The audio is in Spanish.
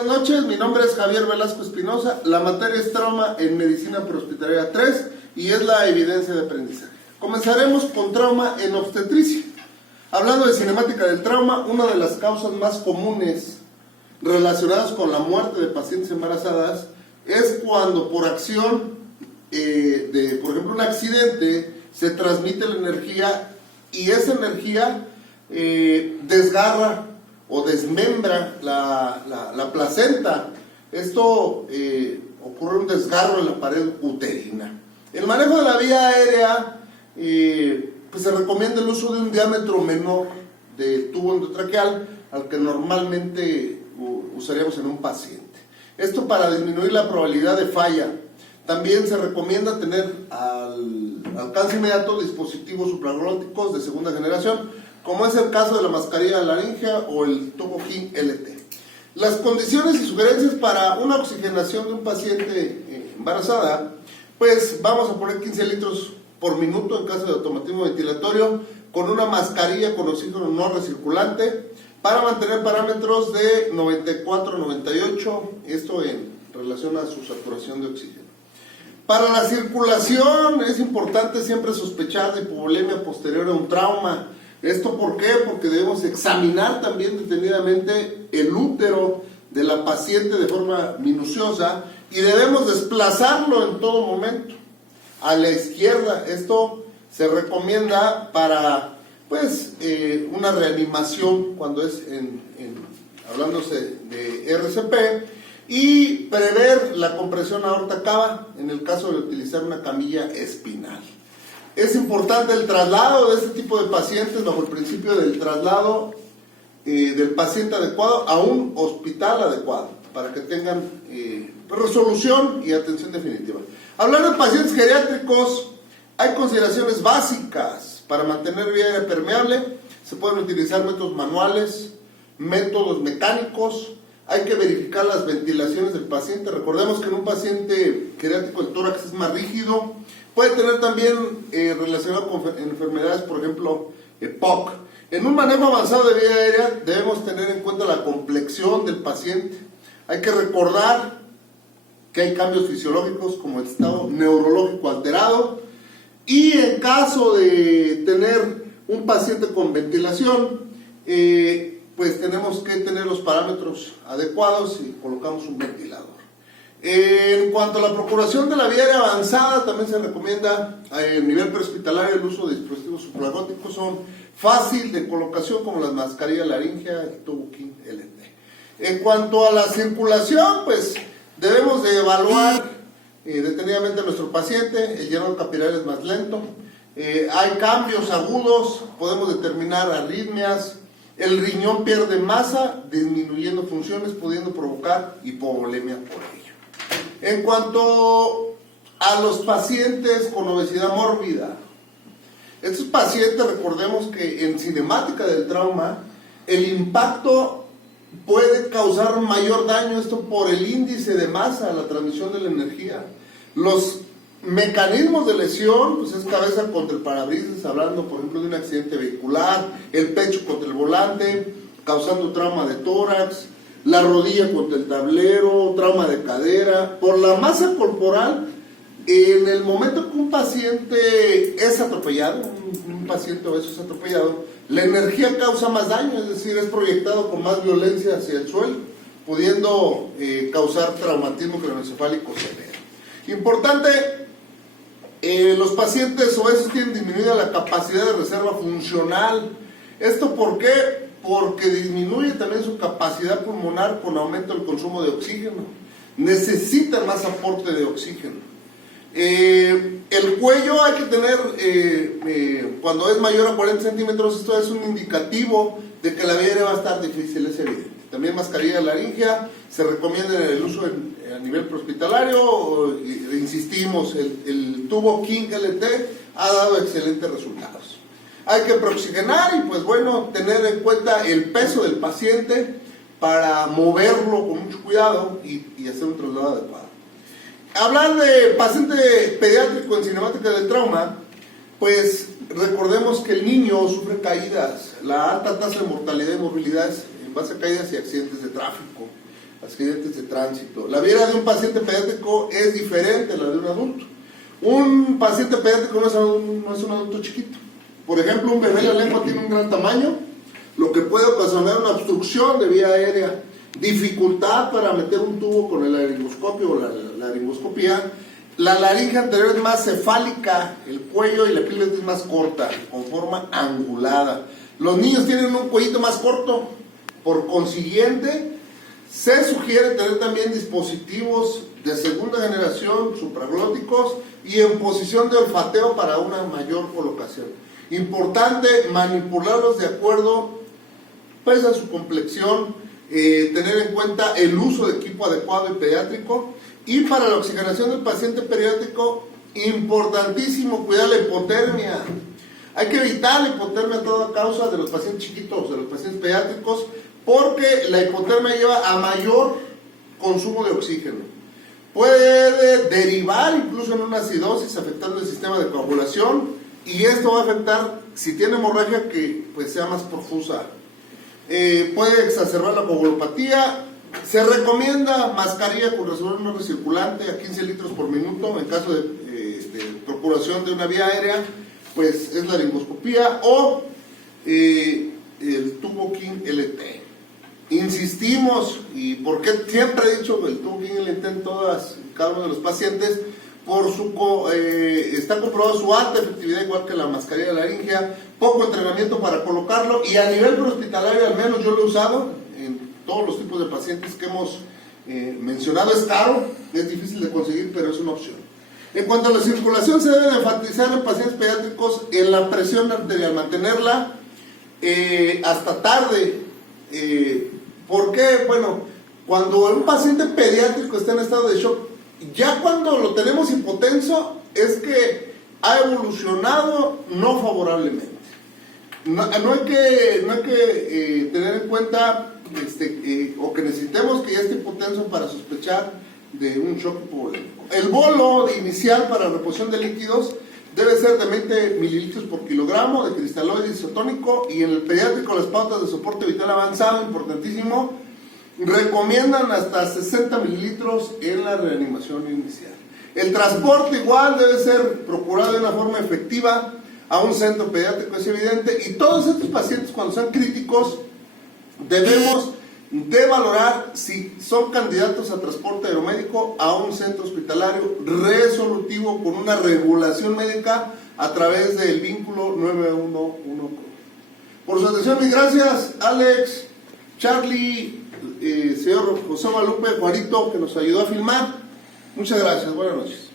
Buenas noches, mi nombre es Javier Velasco Espinosa, la materia es trauma en medicina prehospitalaria 3 y es la evidencia de aprendizaje. Comenzaremos con trauma en obstetricia. Hablando de cinemática del trauma, una de las causas más comunes relacionadas con la muerte de pacientes embarazadas es cuando por acción de, por ejemplo, un accidente, se transmite la energía y esa energía desgarra o desmembra la placenta. Esto ocurre un desgarro en la pared uterina. El manejo de la vía aérea, pues se recomienda el uso de un diámetro menor del tubo endotraqueal al que normalmente usaríamos en un paciente. Esto para disminuir la probabilidad de falla. También se recomienda tener al alcance inmediato dispositivos supraglóticos de segunda generación, como es el caso de la mascarilla laringea o el tubo King LT. Las condiciones y sugerencias para una oxigenación de un paciente embarazada, pues vamos a poner 15 litros por minuto en caso de automatismo ventilatorio, con una mascarilla con oxígeno no recirculante, para mantener parámetros de 94 a 98, esto en relación a su saturación de oxígeno. Para la circulación es importante siempre sospechar de hipovolemia posterior a un trauma. ¿Esto por qué? Porque debemos examinar también detenidamente el útero de la paciente de forma minuciosa y debemos desplazarlo en todo momento a la izquierda. Esto se recomienda para una reanimación cuando es hablándose de RCP, y prever la compresión aorta cava en el caso de utilizar una camilla espinal. Es importante el traslado de este tipo de pacientes bajo el principio del traslado del paciente adecuado a un hospital adecuado para que tengan resolución y atención definitiva. Hablando de pacientes geriátricos, hay consideraciones básicas para mantener vía aérea permeable. Se pueden utilizar métodos manuales, métodos mecánicos. Hay que verificar las ventilaciones del paciente. Recordemos que en un paciente geriátrico el tórax es más rígido. Puede tener también relacionado con enfermedades, por ejemplo, POC. En un manejo avanzado de vía aérea debemos tener en cuenta la complexión del paciente. Hay que recordar que hay cambios fisiológicos como el estado neurológico alterado, y en caso de tener un paciente con ventilación, pues tenemos que tener los parámetros adecuados y colocamos un ventilador. En cuanto a la procuración de la vía aérea avanzada, también se recomienda a nivel prehospitalario el uso de dispositivos supraglóticos. Son fácil de colocación, como las mascarillas laringea, el tubo King LT. En cuanto a la circulación, pues debemos de evaluar detenidamente a nuestro paciente. El llenado capilar es más lento, hay cambios agudos, podemos determinar arritmias. El riñón pierde masa, disminuyendo funciones, pudiendo provocar hipovolemia por ello. En cuanto a los pacientes con obesidad mórbida, estos pacientes, recordemos que en cinemática del trauma, el impacto puede causar mayor daño, esto por el índice de masa, la transmisión de la energía. Los mecanismos de lesión, pues es cabeza contra el parabrisas, hablando por ejemplo de un accidente vehicular, el pecho contra el volante, causando trauma de tórax, la rodilla contra el tablero, trauma de cadera. Por la masa corporal, en el momento que un paciente es atropellado, un paciente obeso es atropellado, la energía causa más daño, es decir, es proyectado con más violencia hacia el suelo, pudiendo causar traumatismo craneoencefálico severo. Importante, los pacientes obesos tienen disminuida la capacidad de reserva funcional. ¿Esto por qué? Porque disminuye también su capacidad pulmonar con aumento del consumo de oxígeno. Necesitan más aporte de oxígeno. El cuello hay que tener, cuando es mayor a 40 centímetros, esto es un indicativo de que la vía aérea va a estar difícil, es evidente. También mascarilla laringea, se recomienda el uso a nivel prehospitalario. Insistimos, el tubo King LT ha dado excelentes resultados. Hay que preoxigenar y pues bueno, tener en cuenta el peso del paciente para moverlo con mucho cuidado y hacer un traslado adecuado. Hablar de paciente pediátrico en cinemática del trauma, pues recordemos que el niño sufre caídas. La alta tasa de mortalidad y morbilidad es en base a caídas y accidentes de tráfico. accidentes de tránsito. La vida de un paciente pediátrico es diferente a la de un adulto. Un paciente pediátrico no es un adulto chiquito. Por ejemplo, un bebé en la lengua tiene un gran tamaño, lo que puede ocasionar una obstrucción de vía aérea, dificultad para meter un tubo con el laringoscopio o la laringoscopía. La laringe anterior es más cefálica, el cuello y la epíglota es más corta, con forma angulada. Los niños tienen un cuellito más corto, por consiguiente, se sugiere tener también dispositivos de segunda generación, supraglóticos y en posición de olfateo para una mayor colocación. Importante manipularlos de acuerdo pues, a su complexión, tener en cuenta el uso de equipo adecuado y pediátrico. Y para la oxigenación del paciente pediátrico, importantísimo cuidar la hipotermia. Hay que evitar la hipotermia a toda causa de los pacientes chiquitos, de los pacientes pediátricos, porque la hipotermia lleva a mayor consumo de oxígeno. Puede derivar incluso en una acidosis afectando el sistema de coagulación y esto va a afectar, si tiene hemorragia, que pues sea más profusa. Puede exacerbar la coagulopatía. Se recomienda mascarilla con resorbedor no recirculante a 15 litros por minuto en caso de procuración de una vía aérea, pues es la laringoscopía o el tubo King LT. Insistimos, y porque siempre he dicho el tubo King LT en cada uno de los pacientes, está comprobado su alta efectividad, igual que la mascarilla laringea, poco entrenamiento para colocarlo, y a nivel prehospitalario, al menos yo lo he usado en todos los tipos de pacientes que hemos mencionado. Es caro, es difícil de conseguir, pero es una opción. En cuanto a la circulación, se debe de enfatizar en pacientes pediátricos en la presión arterial, mantenerla hasta tarde. ¿Por qué? Bueno, cuando un paciente pediátrico está en estado de shock, ya cuando lo tenemos hipotenso, es que ha evolucionado no favorablemente. No hay que tener en cuenta o que necesitemos que ya esté hipotenso para sospechar de un shock hipovolémico. El bolo inicial para reposición de líquidos debe ser de 20 mililitros por kilogramo de cristaloide isotónico, y en el pediátrico las pautas de soporte vital avanzado, importantísimo, recomiendan hasta 60 mililitros en la reanimación inicial. El transporte igual debe ser procurado de una forma efectiva a un centro pediátrico, es evidente, y todos estos pacientes, cuando sean críticos, debemos de valorar si son candidatos a transporte aeromédico a un centro hospitalario resolutivo con una regulación médica a través del vínculo 911. Por su atención, mil gracias, Alex, Charlie, señor José Guadalupe, Juanito, que nos ayudó a filmar. Muchas gracias, buenas noches.